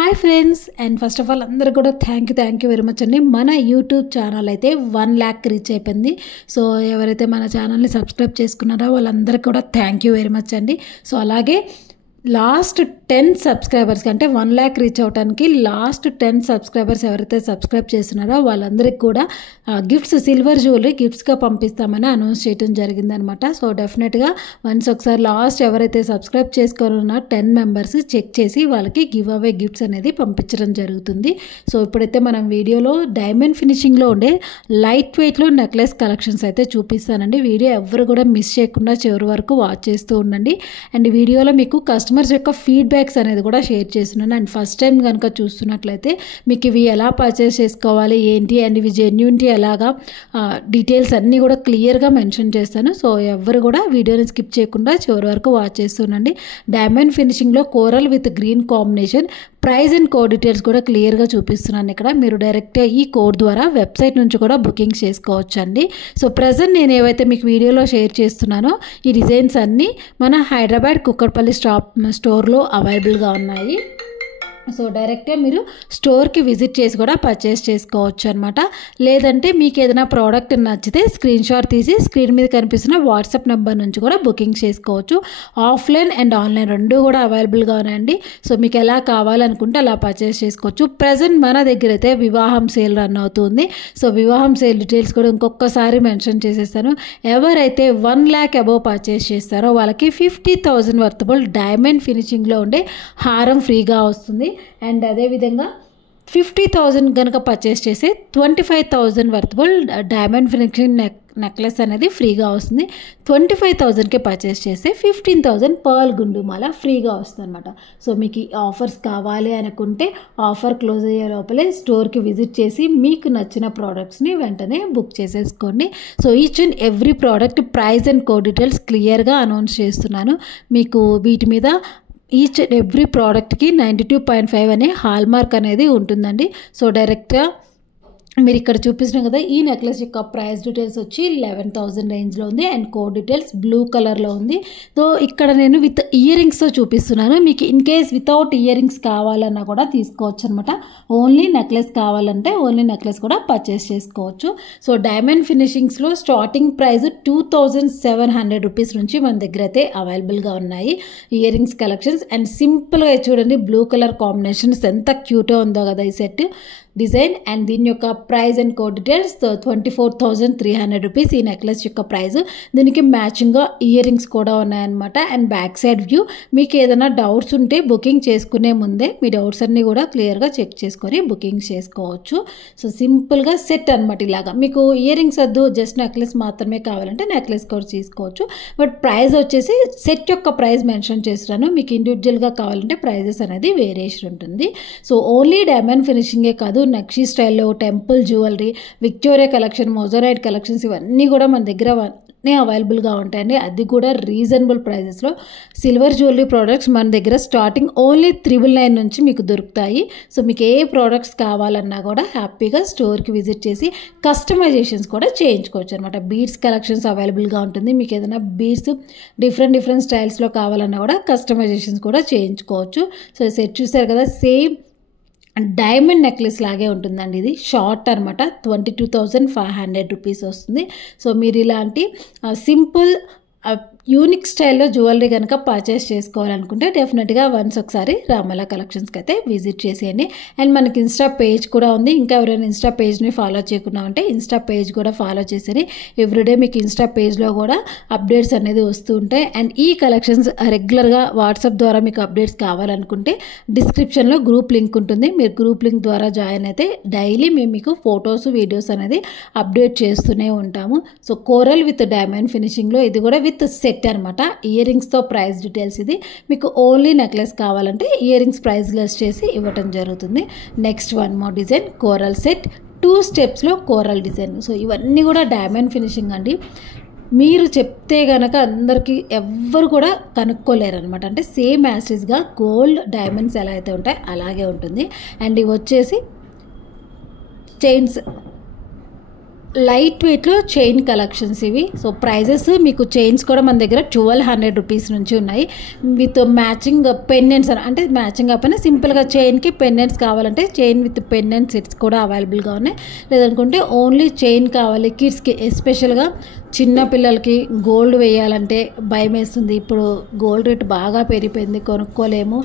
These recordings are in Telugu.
Hi friends, and first of all అందరూ కూడా థ్యాంక్ యూ వెరీ మచ్ అండి. మన యూట్యూబ్ ఛానల్ అయితే 1 lakh రీచ్ అయిపోయింది. సో ఎవరైతే మన ఛానల్ని సబ్స్క్రైబ్ చేసుకున్నారో వాళ్ళందరికీ కూడా థ్యాంక్ యూ వెరీ మచ్ అండి. సో అలాగే లాస్ట్ 10 సబ్స్క్రైబర్స్కి అంటే 1 lakh రీచ్ అవడానికి లాస్ట్ 10 సబ్స్క్రైబర్స్ ఎవరైతే సబ్స్క్రైబ్ చేస్తున్నారో వాళ్ళందరికీ కూడా గిఫ్ట్స్, సిల్వర్ జ్యువెలరీ గిఫ్ట్స్గా పంపిస్తామని అనౌన్స్ చేయడం జరిగిందనమాట. సో డెఫినెట్గా వన్స్ ఒకసారి లాస్ట్ ఎవరైతే సబ్స్క్రైబ్ చేసుకున్న 10 మెంబర్స్ చెక్ చేసి వాళ్ళకి గివ్ అవే గిఫ్ట్స్ అనేది పంపించడం జరుగుతుంది. సో ఇప్పుడైతే మనం వీడియోలో డైమండ్ ఫినిషింగ్లో ఉండే లైట్ వెయిట్లో నెక్లెస్ కలెక్షన్స్ అయితే చూపిస్తానండి. వీడియో ఎవరు కూడా మిస్ చేయకుండా చివరి వరకు వాచ్ చేస్తూ ఉండండి. అండ్ వీడియోలో మీకు కస్టమర్స్ యొక్క ఫీడ్బ్యాక్స్ అనేది కూడా షేర్ చేస్తున్నాను. అండ్ ఫస్ట్ టైం కనుక చూస్తున్నట్లయితే మీకు ఇవి ఎలా పర్చేస్ చేసుకోవాలి ఏంటి అండ్ ఇవి జెన్యూనిటీ ఎలాగా డీటెయిల్స్ అన్నీ కూడా క్లియర్గా మెన్షన్ చేస్తాను. సో ఎవరు కూడా వీడియోని స్కిప్ చేయకుండా చివరి వరకు వాచ్ చేస్తుండండి. డైమండ్ ఫినిషింగ్లో coral with green combination, price and code details కూడా క్లియర్గా చూపిస్తున్నాను. ఇక్కడ మీరు డైరెక్ట్గా ఈ కోడ్ ద్వారా వెబ్సైట్ నుంచి కూడా బుకింగ్ చేసుకోవచ్చు అండి. సో ప్రజెంట్ నేను ఏవైతే మీకు వీడియోలో షేర్ చేస్తున్నానో ఈ డిజైన్స్ అన్నీ మన హైదరాబాద్ కుక్కట్పల్లి స్టోర్లో అవైలబుల్గా ఉన్నాయి. సో డైరెక్ట్గా మీరు స్టోర్కి విజిట్ చేసి కూడా పర్చేస్ చేసుకోవచ్చు అనమాట. లేదంటే మీకు ఏదైనా ప్రోడక్ట్ నచ్చితే స్క్రీన్ షాట్ తీసి స్క్రీన్ మీద కనిపిస్తున్న వాట్సాప్ నెంబర్ నుంచి కూడా బుకింగ్ చేసుకోవచ్చు. ఆఫ్లైన్ అండ్ ఆన్లైన్ రెండు కూడా అవైలబుల్గా ఉన్నాయండి. సో మీకు ఎలా కావాలనుకుంటే అలా పర్చేస్ చేసుకోవచ్చు. ప్రజెంట్ మన దగ్గర అయితే వివాహం సేల్ రన్ అవుతుంది. సో వివాహం సేల్ డీటెయిల్స్ కూడా ఇంకొకసారి మెన్షన్ చేసేస్తాను. ఎవరైతే 1 lakh అబోవ్ పర్చేస్ చేస్తారో వాళ్ళకి 50,000 వర్తబుల్ డైమండ్ ఫినిషింగ్లో ఉండే హారం ఫ్రీగా వస్తుంది. అండ్ అదేవిధంగా 50,000 కనుక పర్చేస్ చేసి 25,000 వర్తబుల్ డైమండ్ ఫినిషింగ్ నెక్లెస్ అనేది ఫ్రీగా వస్తుంది. 25,000కి పర్చేస్ చేస్తే 15,000 పర్ల్ గుండుమాల ఫ్రీగా వస్తుంది అనమాట. సో మీకు ఈ ఆఫర్స్ కావాలి అనుకుంటే ఆఫర్ క్లోజ్ అయ్యే లోపలే స్టోర్కి విజిట్ చేసి మీకు నచ్చిన ప్రోడక్ట్స్ని వెంటనే బుక్ చేసేసుకోండి. So each and every product price and code details క్లియర్గా అనౌన్స్ చేస్తున్నాను. మీకు వీటి మీద ఈచ్ అండ్ ఎవ్రీ ప్రోడక్ట్కి 92.5 అనే హాల్మార్క్ అనేది ఉంటుందండి. సో డైరెక్ట్గా మీరు ఇక్కడ చూపిస్తున్నాం కదా, ఈ నెక్లెస్ యొక్క ప్రైస్ డీటెయిల్స్ వచ్చి 11,000 రేంజ్లో ఉంది. అండ్ కోడ్ డీటెయిల్స్ బ్లూ కలర్లో ఉంది. సో ఇక్కడ నేను విత్ ఇయర్ రింగ్స్తో చూపిస్తున్నాను. మీకు in case without earrings కావాలన్నా కూడా తీసుకోవచ్చు అనమాట. ఓన్లీ నెక్లెస్ కావాలంటే ఓన్లీ నెక్లెస్ కూడా పర్చేస్ చేసుకోవచ్చు. సో డైమండ్ ఫినిషింగ్స్లో స్టార్టింగ్ ప్రైస్ 2,700 రూపీస్ నుంచి మన దగ్గర అయితే అవైలబుల్గా ఉన్నాయి ఇయర్ రింగ్స్ కలెక్షన్స్. అండ్ సింపుల్గా చూడండి, బ్లూ కలర్ కాంబినేషన్స్ ఎంత క్యూట్గా ఉందో కదా ఈ సెట్ డిజైన్. అండ్ దీని యొక్క price and code details 24,300 rupees ఈ నెక్లెస్ యొక్క ప్రైస్. దీనికి మ్యాచింగ్గా ఇయర్ రింగ్స్ కూడా ఉన్నాయన్నమాట. And back side view. మీకు ఏదైనా డౌట్స్ ఉంటే బుకింగ్ చేసుకునే ముందే మీ డౌట్స్ అన్నీ కూడా క్లియర్గా చెక్ చేసుకొని బుకింగ్ చేసుకోవచ్చు. సో సింపుల్గా సెట్ అనమాట. ఇలాగా మీకు ఇయర్ రింగ్స్ వద్దు, జస్ట్ నెక్లెస్ మాత్రమే కావాలంటే నెక్లెస్ కూడా తీసుకోవచ్చు. బట్ ప్రైస్ వచ్చేసి సెట్ యొక్క ప్రైస్ మెన్షన్ చేస్తున్నాను. మీకు ఇండివిజువల్గా కావాలంటే ప్రైజెస్ అనేది వేరియేషన్ ఉంటుంది. సో ఓన్లీ డైమండ్ ఫినిషింగే కాదు, నక్షి స్టైల్లో టెంపుల్ జ్యువెలరీ, విక్టోరియా కలెక్షన్, మొజరైట్ కలెక్షన్స్ ఇవన్నీ కూడా మన దగ్గర అవైలబుల్గా ఉంటాయండి. అది కూడా రీజనబుల్ ప్రైజెస్లో. సిల్వర్ జ్యువెలరీ ప్రోడక్ట్స్ మన దగ్గర స్టార్టింగ్ ఓన్లీ 999 నుంచి మీకు దొరుకుతాయి. సో మీకు ఏ ప్రోడక్ట్స్ కావాలన్నా కూడా హ్యాపీగా స్టోర్కి విజిట్ చేసి కస్టమైజేషన్స్ కూడా చేయించుకోవచ్చు అనమాట. బీడ్స్ కలెక్షన్స్ అవైలబుల్గా ఉంటుంది. మీకు ఏదైనా బీడ్స్ డిఫరెంట్ స్టైల్స్లో కావాలన్నా కూడా కస్టమైజేషన్స్ కూడా చేయించుకోవచ్చు. సో సెట్ చూసారు కదా, సేమ్ డైమండ్ నెక్లెస్ లాగే ఉంటుందండి. ఇది షార్ట్ అనమాట. 22,500 రూపీస్ వస్తుంది. సో మీరు ఇలాంటి సింపుల్ యూనిక్ స్టైల్లో జ్యువెలరీ కనుక పర్చేస్ చేసుకోవాలనుకుంటే డెఫినెట్గా వన్స్ ఒకసారి రామల కలెక్షన్స్కి అయితే విజిట్ చేసేయండి. అండ్ మనకి ఇన్స్టా పేజ్ కూడా ఉంది. ఇంకా ఎవరైనా ఇన్స్టా పేజ్ని ఫాలో చేయకుండా ఉంటే ఇన్స్టా పేజ్ కూడా ఫాలో చేసేది. ఎవ్రీడే మీకు ఇన్స్టా పేజ్లో కూడా అప్డేట్స్ అనేది వస్తూ ఉంటాయి. అండ్ ఈ కలెక్షన్స్ రెగ్యులర్గా వాట్సాప్ ద్వారా మీకు అప్డేట్స్ కావాలనుకుంటే డిస్క్రిప్షన్లో గ్రూప్ లింక్ ఉంటుంది. మీరు గ్రూప్ లింక్ ద్వారా జాయిన్ అయితే డైలీ మేము మీకు ఫొటోస్, వీడియోస్ అనేది అప్డేట్ చేస్తూనే ఉంటాము. సో కోరల్ విత్ డైమండ్ ఫినిషింగ్లో ఇది కూడా విత్ సెట్ అనమాట. ఇయర్ రింగ్స్తో ప్రైస్ డీటెయిల్స్ ఇది. మీకు ఓన్లీ నెక్లెస్ కావాలంటే ఇయర్ రింగ్స్ ప్రైస్ లెస్ చేసి ఇవ్వటం జరుగుతుంది. Next one more design, coral set 2 స్టెప్స్లో కోరల్ డిజైన్. సో ఇవన్నీ కూడా డైమండ్ ఫినిషింగ్ అండి. మీరు చెప్తే కనుక అందరికీ ఎవ్వరు కూడా కనుక్కోలేరు అనమాట. అంటే సేమ్ యాసిడ్స్గా గోల్డ్ డైమండ్స్ ఎలా అయితే ఉంటాయి అలాగే ఉంటుంది. అండ్ ఇవి వచ్చేసి చైన్స్ లైట్ వెయిట్లో చైన్ కలెక్షన్స్ ఇవి. సో ప్రైజెస్ మీకు చైన్స్ కూడా మన దగ్గర 1200 రూపీస్ నుంచి ఉన్నాయి. విత్ మ్యాచింగ్ పెండెంట్స్ అంటే మ్యాచింగ్ కాకపోయినా సింపుల్గా చైన్కి పెండెంట్స్ కావాలంటే చైన్ విత్ పెండెంట్ సెట్స్ కూడా అవైలబుల్గా ఉన్నాయి. లేదనుకుంటే ఓన్లీ చైన్ కావాలి కిడ్స్కి, ఎస్పెషల్గా చిన్న పిల్లలకి గోల్డ్ వేయాలంటే భయం వేస్తుంది. ఇప్పుడు గోల్డ్ రేట్ బాగా పెరిగిపోయింది, కొనుక్కోలేము.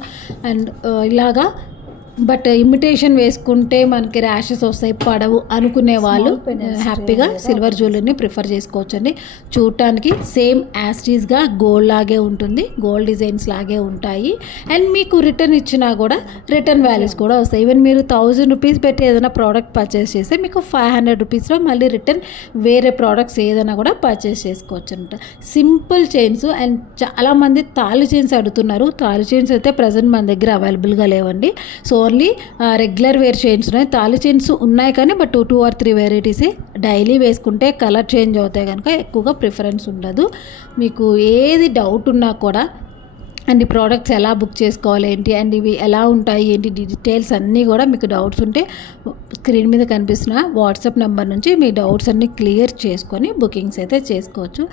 అండ్ ఇలాగా బట్ ఇమిటేషన్ వేసుకుంటే మనకి ర్యాషెస్ వస్తాయి, పడవు అనుకునే వాళ్ళు హ్యాపీగా సిల్వర్ జ్యువెలరీని ప్రిఫర్ చేసుకోవచ్చండి. చూడటానికి సేమ్ యాస్టీస్గా గోల్డ్ లాగే ఉంటుంది, గోల్డ్ డిజైన్స్ లాగే ఉంటాయి. అండ్ మీకు రిటర్న్ ఇచ్చినా కూడా రిటర్న్ వాల్యూస్ కూడా వస్తాయి. ఈవెన్ మీరు 1000 రూపీస్ పెట్టి ఏదైనా ప్రోడక్ట్ పర్చేస్ చేస్తే మీకు 500 రూపీస్లో మళ్ళీ రిటర్న్ వేరే ప్రోడక్ట్స్ ఏదైనా కూడా పర్చేస్ చేసుకోవచ్చు అనమాట. Simple chains. అండ్ చాలామంది తాళి చైన్స్ అడుగుతున్నారు. తాళి చైన్స్ అయితే ప్రజెంట్ మన దగ్గర అవైలబుల్గా లేవండి. So only regular wear chains ఉన్నాయి. తాళి చైన్స్ ఉన్నాయి కానీ బట్ 2 or 3 వెరైటీసే. డైలీ వేసుకుంటే కలర్ చేంజ్ అవుతాయి కనుక ఎక్కువగా ప్రిఫరెన్స్ ఉండదు. మీకు ఏది డౌట్ ఉన్నా కూడా అండ్ ఈ ప్రోడక్ట్స్ ఎలా బుక్ చేసుకోవాలి ఏంటి, అండ్ ఇవి ఎలా ఉంటాయి ఏంటి, డీటెయిల్స్ అన్నీ కూడా మీకు డౌట్స్ ఉంటే స్క్రీన్ మీద కనిపిస్తున్న వాట్సాప్ నెంబర్ నుంచి మీ డౌట్స్ అన్నీ క్లియర్ చేసుకొని బుకింగ్స్ అయితే చేసుకోవచ్చు.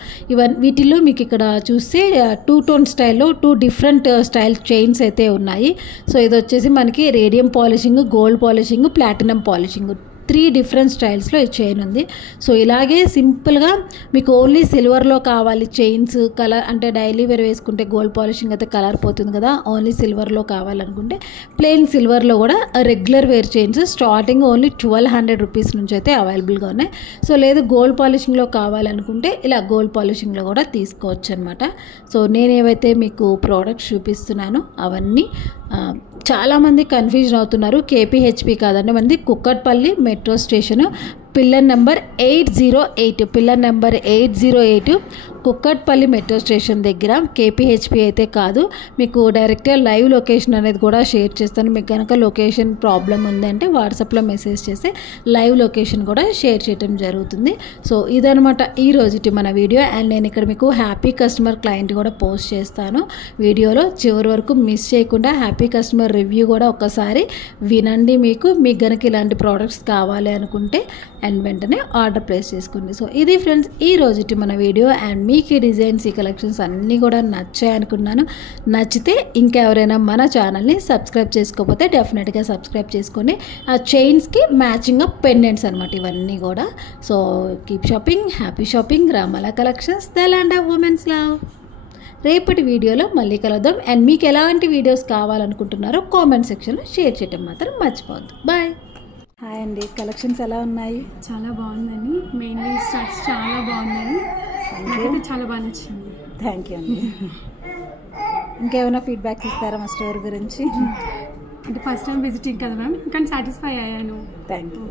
వీటిల్లో మీకు ఇక్కడ చూస్తే 2 టోన్ స్టైల్లో 2 డిఫరెంట్ స్టైల్ చైన్స్ అయితే ఉన్నాయి. సో ఇది వచ్చేసి మనకి radium polishing, gold polishing, platinum polishing 3 different స్టైల్స్లో ఈ చైన్ ఉంది. సో ఇలాగే సింపుల్గా మీకు ఓన్లీ సిల్వర్లో కావాలి చైన్స్, కలర్ అంటే డైలీ వేర్ వేసుకుంటే గోల్డ్ పాలిషింగ్ అయితే కలర్ పోతుంది కదా, ఓన్లీ సిల్వర్లో కావాలనుకుంటే ప్లెయిన్ సిల్వర్లో కూడా regular wear chains starting only 1200 rupees నుంచి అయితే అవైలబుల్గా ఉన్నాయి. సో లేదు గోల్డ్ పాలిషింగ్లో కావాలనుకుంటే ఇలా గోల్డ్ పాలిషింగ్లో కూడా తీసుకోవచ్చు అనమాట. సో నేను ఏవైతే మీకు ప్రోడక్ట్స్ చూపిస్తున్నానో అవన్నీ చాలామంది కన్ఫ్యూజన్ అవుతున్నారు. కేపీహెచ్పి కాదండి, మనది Kukatpally metro station, pillar number 808, pillar number 808 Kukatpally metro station దగ్గర. కేపీహెచ్పి అయితే కాదు. మీకు డైరెక్ట్గా లైవ్ లొకేషన్ అనేది కూడా షేర్ చేస్తాను. మీకు కనుక లొకేషన్ ప్రాబ్లం ఉందంటే వాట్సాప్లో మెసేజ్ చేస్తే లైవ్ లొకేషన్ కూడా షేర్ చేయడం జరుగుతుంది. సో ఇదనమాట ఈ రోజుటి మన వీడియో. అండ్ నేను ఇక్కడ మీకు హ్యాపీ కస్టమర్ క్లయింట్ కూడా పోస్ట్ చేస్తాను వీడియోలో. చివరి వరకు మిస్ చేయకుండా హ్యాపీ కస్టమర్ రివ్యూ కూడా ఒకసారి వినండి. మీకు కనుక ఇలాంటి ప్రోడక్ట్స్ కావాలి అనుకుంటే అండ్ వెంటనే ఆర్డర్ ప్లేస్ చేసుకోండి. సో ఇది ఫ్రెండ్స్ ఈ రోజుటి మన వీడియో. అండ్ మీకు ఈ డిజైన్స్, ఈ కలెక్షన్స్ అన్నీ కూడా నచ్చాయి అనుకున్నాను. నచ్చితే ఇంకెవరైనా మన ఛానల్ని సబ్స్క్రైబ్ చేసుకోకపోతే డెఫినెట్గా సబ్స్క్రైబ్ చేసుకోండి. ఆ చైన్స్కి మ్యాచింగ్గా పెండెంట్స్ అనమాట ఇవన్నీ కూడా. So keep shopping, happy shopping. Ramala collections, the land of womens love. రేపటి వీడియోలో మళ్ళీ కలుద్దాం. అండ్ మీకు ఎలాంటి వీడియోస్ కావాలనుకుంటున్నారో కామెంట్ సెక్షన్లో షేర్ చేయడం మాత్రం మర్చిపోవద్దు. బాయ్. హాయ్ అండి, కలెక్షన్స్ ఎలా ఉన్నాయి? చాలా బాగుందండి. మెయిన్లీ స్టార్ట్స్ చాలా బాగున్నాయి. నాకైతే చాలా బాగా నచ్చింది. థ్యాంక్ యూ అండి. ఇంకేమైనా ఫీడ్బ్యాక్స్ ఇస్తారా మా స్టోర్ గురించి? అంటే ఫస్ట్ టైం విజిటింగ్ కదా మ్యామ్, కానీ సాటిస్ఫై అయ్యాను. Thank you.